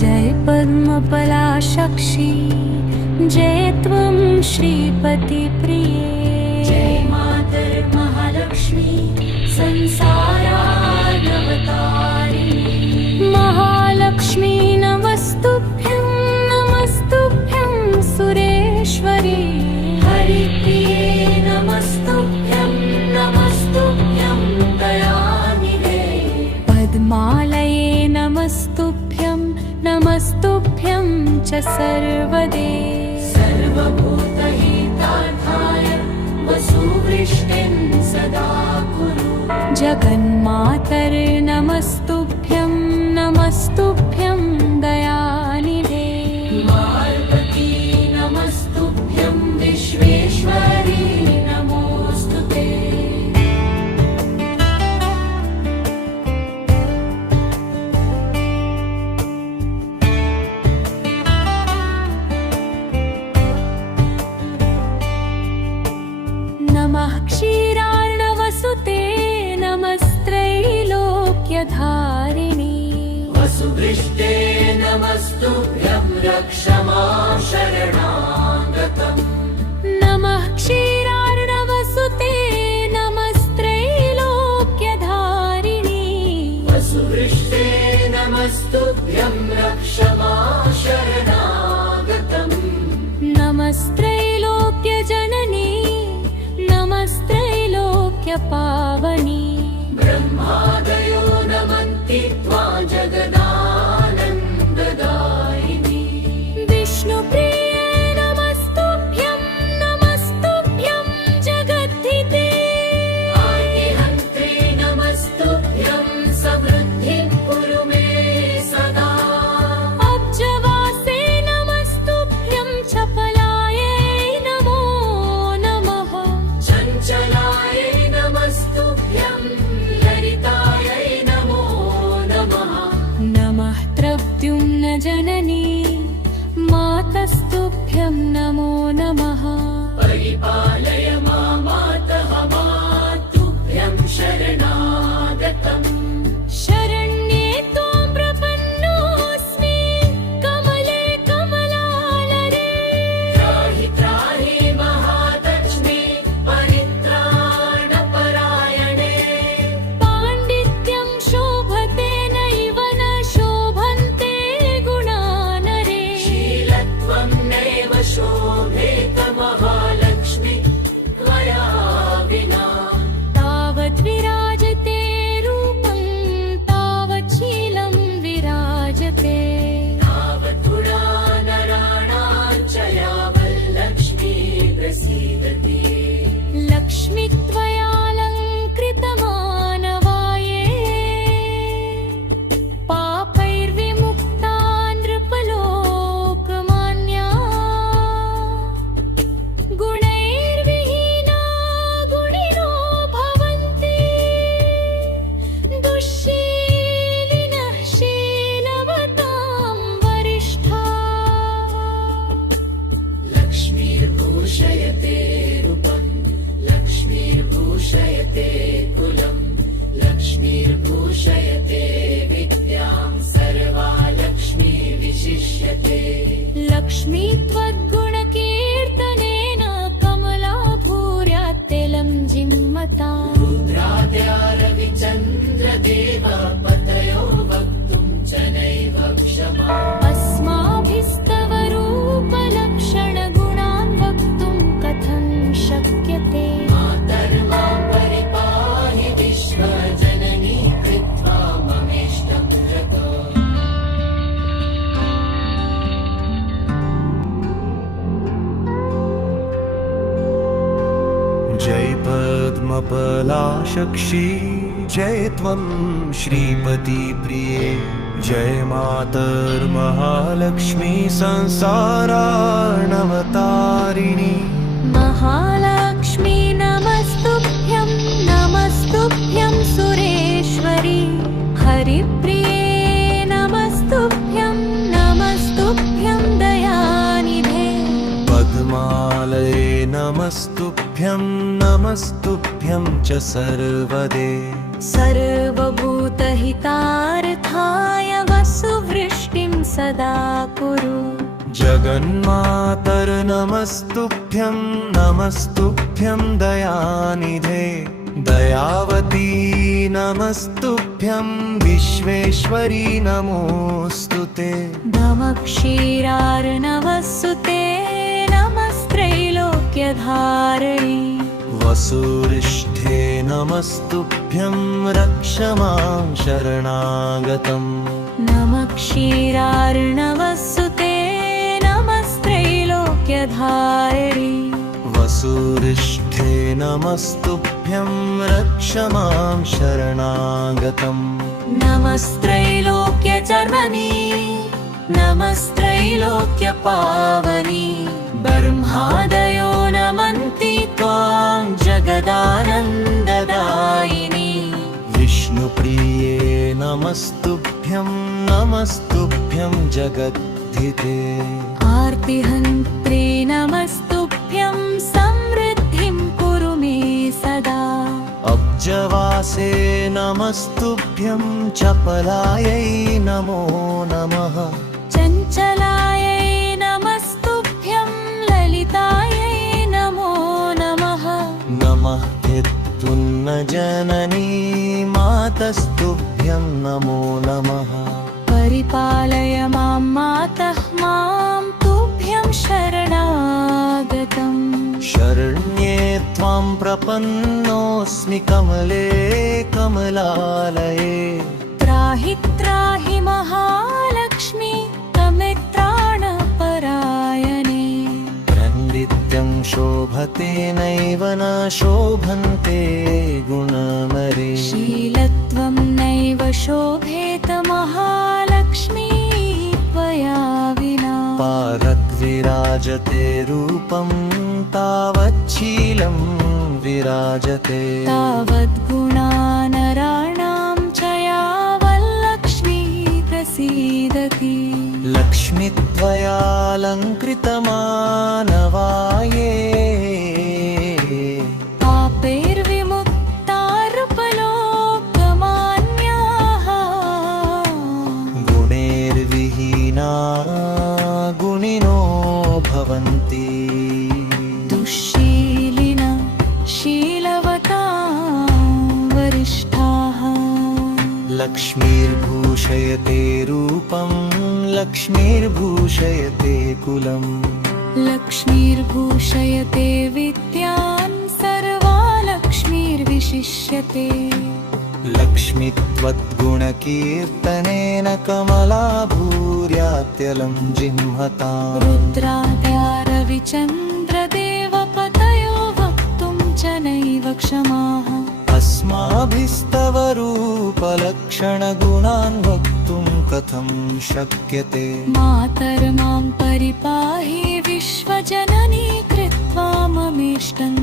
जय पद्मपलाशक्षी जय त्वं श्रीपतिप्रिये जय मातर्महालक्ष्मी संसारानवतारिणी महालक्ष्मी नमस्तुभ्यं सुरेश्वरी हरिप्रिये नमस्तुभ्यं दयानिधे पद्मालये नमस्तुभ्यं च सर्वदे सर्वभूतहितार्थाय वसुवृष्टिं सदा कुरु जगन्मातर्नमस्तुभ्यं दयानिधे पार्वती नमस्तुभ्यं विश्वेश्वरी नमोस्तुते नमः क्षीरार्णवसुते नमस्त्रैलोक्यधारिणी वसुवृष्टे नमस्तुभ्यं रक्ष मां शरणागतम् नमः क्षीरार्णवसुते नमस्त्रैलोक्यधारिणी वसुवृष्टे नमस्तुभ्यं रक्ष मां शरणागतम् नमस्त्रैलोक्यजननी नमस्त्रैलोक्यपावनी ब्रह्मादयो नमन्ति त्वां जगदानन्ददायिनी विष्णुप्रिये नमस्तुभ्यं जगद्धिते आदिहन्त्रे नमस्तुभ्यं समृद्धिं कुरु मे सदा अब्जवासे नमस्तुभ्यं चपलायै नमो नमः चञ्चलायै नमस्तुभ्यं ललितायै नमो नमः नमः प्रद्युम्नजननी मातस्तुभ्यं नमो नमः परिपालय मां मातः मातुभ्यं शरणागतम् शरण्ये त्वां प्रपन्नोऽस्मि कमले कमलालये त्राहि त्राहि महालक्ष्मी परित्राणपरायणे पाण्डित्यं शोभते नैव न शोभन्ते गुणानरे शीलत्वं नैव शोभेत महालक्ष्मी त्वया विना तावद् विराजते रूपं तावत् शीलं विराजते तावत् गुणानराणां च यावल्लक्ष्मी प्रसीदति लक्ष्मी त्वयालङ्कृतमानवाये पापैर्विमुक्ता नृपलोकमान्या गुणैर्विहीना गुणिनो भवन्ति दुःशीलिनः शीलवतां वरिष्ठा लक्ष्मीर्भूषयते रूपं लक्ष्मीर्भूषयते कुलं लक्ष्मीर्भूषयते विद्यां सर्वा लक्ष्मी विशिष्यते लक्ष्मी त्वद्गुणकीर्तनेन कमला भूर्यात्तिलं जिन्मता रुद्राद्यारविचन्द्रदेव पतयो वक्तुं च नैव क्षमा अस्माभिस्तव रूपलक्षणगुणान् वक्तुं कथं शक्यते मातर्मां परिपाहि विश्वजननी कृत्वा ममेष्टं जगत् जय पद्मपलाशक्षी जय त्वं श्रीपतिप्रिये जय मातर्महालक्ष्मी संसारार्णवतारिणी महालक्ष्मी नमस्तुभ्यं सुरेश्वरी हरिप्रिये नमस्तुभ्यं दयानिधे पद्मालये नमस्तुभ्यं च सर्वदे सर्वभूतहितार्थाय वसुवृष्टिं तुष्टिं सदा कुरु जगन्मातर नमस्तुभ्यं नमस्तुभ्यं दयानिधे दयावती नमस्तुभ्यं विश्वेश्वरी नमोऽस्तुते नमः क्षीरार्णवसुते नमस्त्रैलोक्यधारिणी वसुरिष्ठे नमस्तुभ्यं रक्ष मां शरणागतम् नमः क्षीरार्णवसुते नमस्त्रैलोक्यधारिणी वसुरिष्ठे नमस्तुभ्यं रक्ष मां शरणागतम् नमस्त्रैलोक्यचर्मणि नमस्त्रैलोक्यपावनि ब्रह्मादयो नमन्ति त्वां जगदानन्ददायिनि विष्णुप्रिये नमस्तुभ्यं नमस्तुभ्यं जगद्धिते आर्तिहन्त्रे नमस्तुभ्यं समृद्धिं कुरु मे सदा अब्जवासे नमस्तुभ्यं चपलायै नमो नमः चञ्चलायै नमस्तुभ्यं ललितायै नमो नमः नमः जननी मातस्तुभ्यं नमो नमः परिपालय मां मातः मां तुभ्यं शरणागतम् शरण्ये त्वां प्रपन्नोऽस्मि कमले कमलालये त्राहि त्राहि महालक्ष्मी तमित्राणपरायणे नित्यं शोभते नैव न शोभन्ते गुणमरे शीलत्वं नैव शोभेत महालक्ष्मी त्वया विना पारद्विराजते रूपं तावच्छीलं विराजते तावद्गुणा नराणां च यावल्लक्ष्मी प्रसीदति लक्ष्मी त्वयालङ्कृतमानवाये पापैर्विमुक्तार्पलोकमान्याः गुणैर्विहीना गुणिनो भवन्ति दुःशीलिन शीलवतां वरिष्ठाः लक्ष्मीर्भूषयते रूपं लक्ष्मीर्भूषयते कुलम् लक्ष्मीर्भूषयते विद्यान् सर्वा लक्ष्मीर्विशिष्यते लक्ष्मी त्वद्गुणकीर्तनेन कमला भूर्यात्यलं जिह्मताम् रुद्राद्या रविचन्द्रदेवपतयो वक्तुं च नैव क्षमाः अस्माभिस्तव रूपलक्षणगुणान् वक्तुं कथं शक्यते मातर्मां परिपाहि विश्वजननी कृत्वा ममेष्टं